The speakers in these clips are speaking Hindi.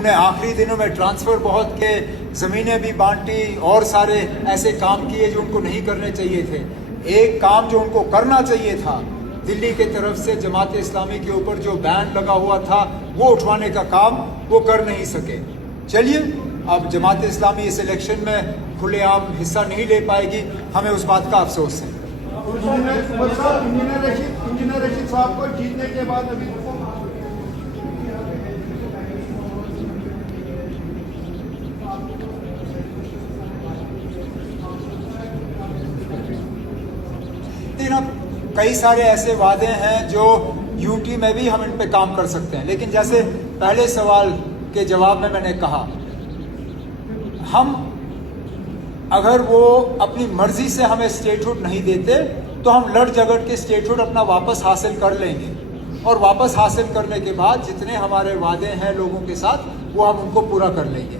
उन्होंने आखिरी दिनों में ट्रांसफ़र बहुत के, ज़मीनें भी बांटी और सारे ऐसे काम किए जो उनको नहीं करने चाहिए थे। एक काम जो उनको करना चाहिए था, दिल्ली के तरफ से जमात इस्लामी के ऊपर जो बैन लगा हुआ था वो उठवाने का काम वो कर नहीं सके। चलिए, अब जमात इस्लामी इस इलेक्शन में खुलेआम हिस्सा नहीं ले पाएगी, हमें उस बात का अफसोस है। इंजीनियर रशीद साहब को जीतने के बाद अभी कई सारे ऐसे वादे हैं जो यूटी में भी हम इन पे काम कर सकते हैं, लेकिन जैसे पहले सवाल के जवाब में मैंने कहा, हम अगर वो अपनी मर्जी से हमें स्टेटहुड नहीं देते तो हम लड़ झगड़ के स्टेटहुड अपना वापस हासिल कर लेंगे, और वापस हासिल करने के बाद जितने हमारे वादे हैं लोगों के साथ वो हम उनको पूरा कर लेंगे।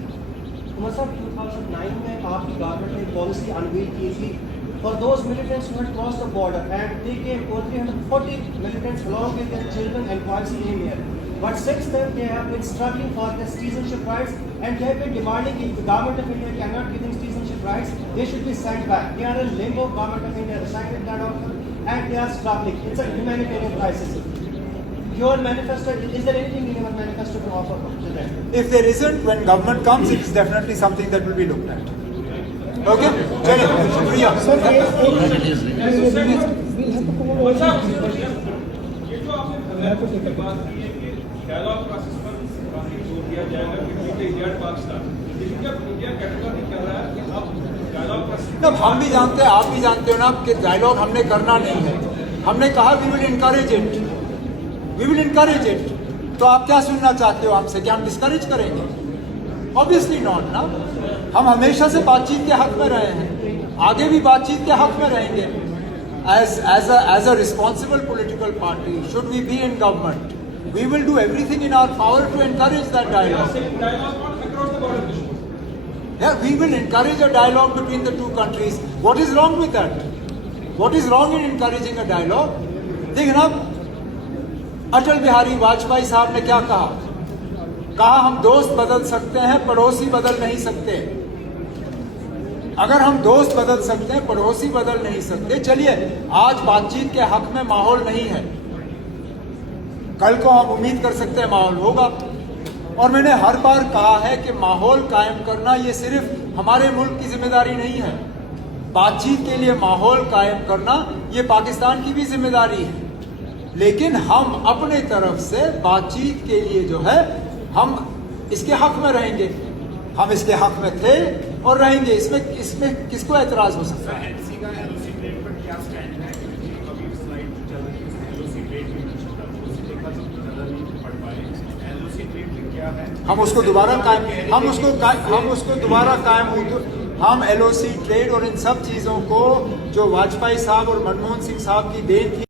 2009 में आपकी गवर्नमेंट ने पॉलिसी अनवील की थी for those militants who had crossed the border, and they came over 340 militants along with their children and wives came here. But since then they have been struggling for their citizenship rights, and they have been demanding if the government of India cannot give them citizenship rights, they should be sent back. They are in limbo. Government of India recited that offer, and they are struggling. It's a humanitarian crisis. Your manifesto, is there anything in your manifesto to offer to them? If there isn't, when government comes, it's definitely something that will be looked at. Okay, चलिए, शुक्रिया। ये जो आपने बात की है कि डायलॉग प्रोसेस पर काफी जोर दिया जाएगा कि इंडिया पाकिस्तान, लेकिन जब इंडिया कैटेगरी कह रहा है कि अब डायलॉग प्रोसेस, तब हम भी जानते हैं, आप भी जानते हो ना कि डायलॉग हमने करना नहीं है। हमने कहा we will encourage it, we will encourage it. तो आप क्या सुनना चाहते हो हमसे, क्या हम डिस्करेज करेंगे? ऑब्वियसली नॉट ना। हम हमेशा से बातचीत के हक में रहे हैं, आगे भी बातचीत के हक में रहेंगे। As a responsible political party, should we be in government, we will do everything in our power to encourage that dialogue. Yeah, we will encourage a dialogue between the two countries. What is wrong with that? What is wrong in encouraging a dialogue? देखिए ना, अटल बिहारी वाजपेयी साहब ने क्या कहा? कहा हम दोस्त बदल सकते हैं, पड़ोसी बदल नहीं सकते। अगर हम दोस्त बदल सकते हैं, पड़ोसी बदल नहीं सकते। चलिए, आज बातचीत के हक में माहौल नहीं है, कल को हम उम्मीद कर सकते हैं माहौल होगा। और मैंने हर बार कहा है कि माहौल कायम करना ये सिर्फ हमारे मुल्क की जिम्मेदारी नहीं है, बातचीत के लिए माहौल कायम करना ये पाकिस्तान की भी जिम्मेदारी है। लेकिन हम अपने तरफ से बातचीत के लिए जो है हम इसके हक में रहेंगे, हम इसके हक में थे और रहेंगे। इसमें किसको एतराज हो सकता है? हम उसको दोबारा कायम, हम LOC ट्रेड और इन सब चीजों को जो वाजपेयी साहब और मनमोहन सिंह साहब की देन थी